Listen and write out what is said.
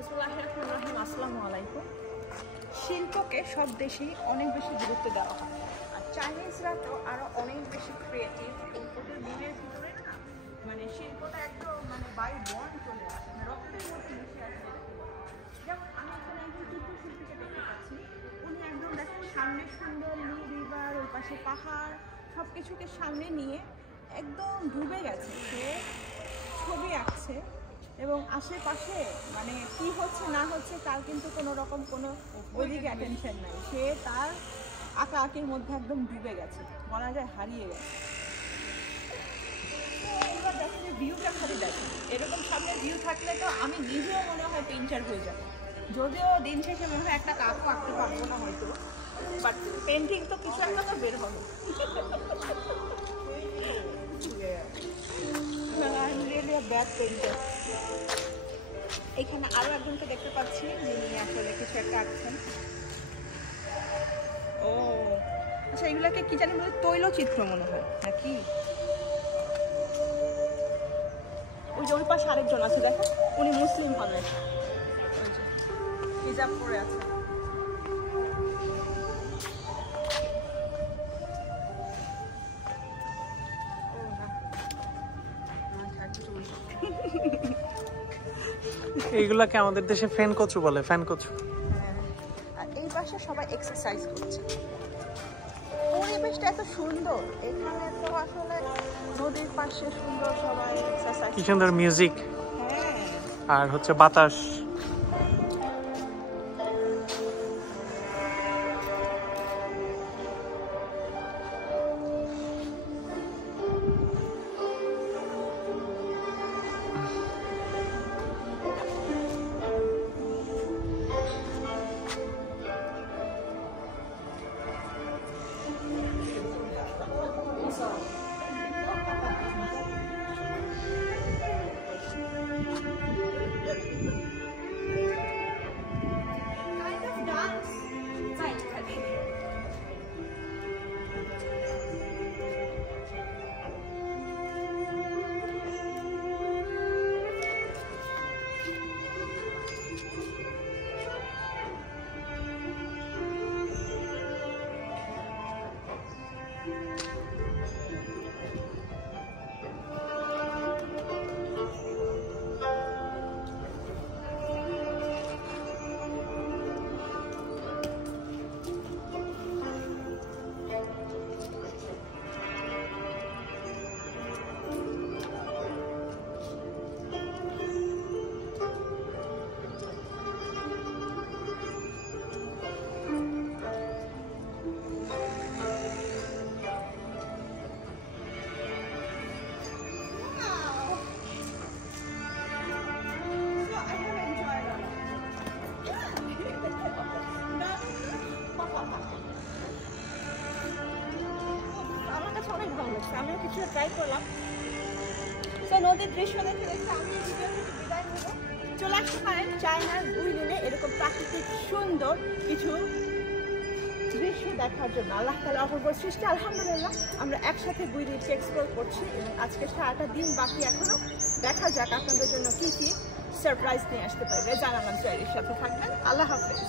আসসালামু আলাইকুম। শিল্পকে সব দেশেই অনেক বেশি গুরুত্ব দেওয়া হয়, আর চাইনিজরা তো আরো অনেক বেশি ক্রিয়েটিভ। ওদের দিনের ভিতরে না মানে শিল্পটা একদম মানে বাই বর্ন চলে আসে, রক্তের মধ্যে মিশে আসে। যেমন আমি এখানে একজন চিত্রশিল্পীকে দেখতে পাচ্ছি, উনি একদম দেখেন সামনে সুন্দর রিভার, ওই পাশে পাহাড়, সব কিছুকে সামনে নিয়ে একদম ডুবে গেছে। সে ছবি আঁকছে এবং আশেপাশে মানে কি হচ্ছে না হচ্ছে তার কিন্তু কোনো রকম কোনো ওইদিকে অ্যাটেনশন নাই। সে তার আঁকা আঁকির মধ্যে একদম ডুবে গেছে, বলা যায় হারিয়ে গেছে। এবার দেখেন ভিউটা খালি দেখেন, এরকম সামনে ভিউ থাকলে তো আমি নিজেও মনে হয় পেইন্টার হয়ে যাবো। যদিও দিন শেষে মনে হয় একটা কাকও আঁকতে পারবো না হয়তো, বাট পেন্টিং তো কিছু একটা তো বের হবে। এখানে আরো একজনকে দেখতে পাচ্ছি যিনি আসলে কিছু একটা আঁকছেন। ও আচ্ছা, এগুলাকে কি জানি বলে, তৈলচিত্র মনে হয় নাকি? ওই যে ওই পাশে আরেকজন আছে দেখেন, উনি মুসলিম হবে, ওই যে হিজাব পরে আছে। এইগুলাকে আমাদের দেশে ফ্যান কচু বলে, ফ্যান কচু। আর এই পাশে সবাই এক্সারসাইজ করছে। পরিবেশটা এত সুন্দর এখানে, তো আসলে নদীর পাশে সুন্দর সবাই এক্সারসাইজ, কি সুন্দর মিউজিক। হ্যাঁ, আর হচ্ছে বাতাস। আমিও কিছু ট্রাই করলাম। তো নদীর দৃশ্য দেখে দেখে আমি এই ভিডিও থেকে বিদায় নেব। চলে আসতে পারেন চায়নার গুইলিনে এরকম প্রাকৃতিক সুন্দর কিছু দৃশ্য দেখার জন্য। আল্লাহ তাআলা অপূর্ব সৃষ্টি, আলহামদুলিল্লাহ আমরা একসাথে গুইলিনকে এক্সপ্লোর করছি এবং আজকে সারাটা দিন বাকি এখনো। দেখা যাক আপনাদের জন্য কি কি সারপ্রাইজ নিয়ে আসতে পারে। রেজান আলম জয়ের সাথে থাকবেন। আল্লাহ হাফেজ।